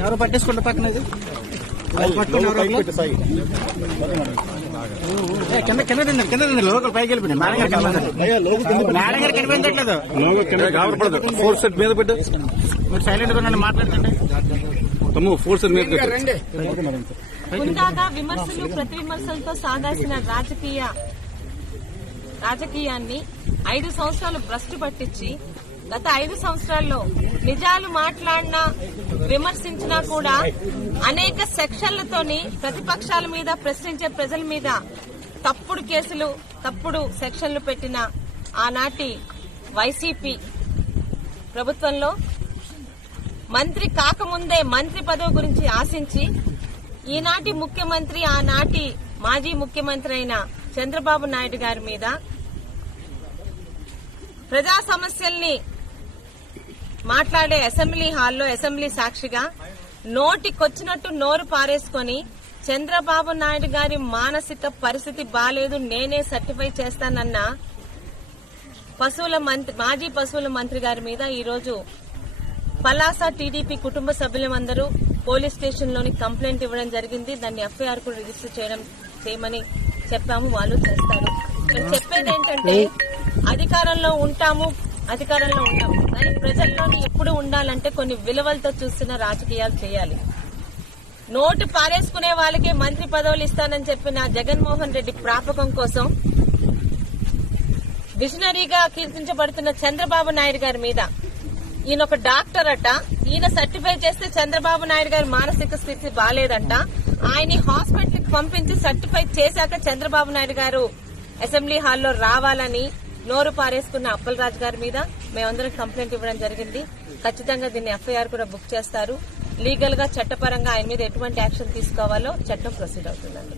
ఎవరు పట్టేసుకుంటే పక్కన ఇది? అది పట్టుకుని ఎవరో ఒకరు. ఏ, కింద కింద రండి కింద రండి లోకల్ పైకి వెళ్ళిపోయింది మేడం గారు కనిపించట్లేదు. ఫోర్ సెట్ మీద పెట్టు. మీరు సైలెంట్గా ఉండండి మాట్లాడుతుంటే తమ్ము ఫోర్ సెట్ మీద పెట్టు. ముందాగా విమర్శలు ప్రతి విమర్శలతో సాగాల్సిన రాజకీయ రాజకీయాన్ని ఐదు సంవత్సరాలు భ్రష్టు పట్టించి గత ఐదు సంవత్సరాల్లో నిజాలు మాట్లాడినా విమర్శించినా కూడా అనేక సెక్షన్లతోని ప్రతిపక్షాల మీద ప్రశ్నించే ప్రజల మీద తప్పుడు కేసులు తప్పుడు సెక్షన్లు పెట్టిన ఆనాటి వైసీపీ ప్రభుత్వంలో మంత్రి కాకముందే మంత్రి పదవి గురించి ఆశించి ఈనాటి ముఖ్యమంత్రి ఆనాటి మాజీ ముఖ్యమంత్రి అయిన చంద్రబాబు నాయుడు గారి మీద ప్రజా సమస్యల్ని మాట్లాడే అసెంబ్లీ హాల్లో అసెంబ్లీ సాక్షిగా నోటికొచ్చినట్టు నోరు పారేసుకొని చంద్రబాబు నాయుడు గారి మానసిక పరిస్థితి బాలేదు నేనే సర్టిఫై చేస్తానన్న పశువుల మంత్రి మాజీ పశువుల మంత్రి గారి మీద ఈరోజు పలాస టీడీపీ కుటుంబ సభ్యులందరూ పోలీస్ స్టేషన్లోని కంప్లైంట్ ఇవ్వడం జరిగింది. దాన్ని ఎఫ్ఐఆర్ కూడా రిజిస్టర్ చేయడం చేయమని చెప్పాము వాళ్ళు చేస్తారు. చెప్పేది ఏంటంటే అధికారంలో ఉంటాము అధికారంలో ఉన్నాం. కానీ ప్రజల్లోని ఎప్పుడు ఉండాలంటే కొన్ని విలువలతో చూస్తున్న రాజకీయాలు చేయాలి. నోటు పారేసుకునే వాళ్ళకే మంత్రి పదవులు ఇస్తానని చెప్పిన జగన్మోహన్ రెడ్డి ప్రాపకం కోసం విజనరీగా కీర్తించబడుతున్న చంద్రబాబు నాయుడు గారి మీద. ఈయన ఒక డాక్టర్ అట. ఈయన సర్టిఫై చేస్తే చంద్రబాబు నాయుడు గారి మానసిక స్థితి బాగాలేదంట ఆయన హాస్పిటల్కి పంపించి సర్టిఫై చేశాక చంద్రబాబు నాయుడు గారు అసెంబ్లీ హాల్లో రావాలని నోరు పారేసుకున్న అప్పలరాజు గారి మీద మేమందరం కంప్లైంట్ ఇవ్వడం జరిగింది. ఖచ్చితంగా దీన్ని ఎఫ్ఐఆర్ కూడా బుక్ చేస్తారు. లీగల్గా చట్టపరంగా ఆయన మీద ఎటువంటి యాక్షన్ తీసుకోవాలో చట్టం ప్రొసీడ్ అవుతుందండి.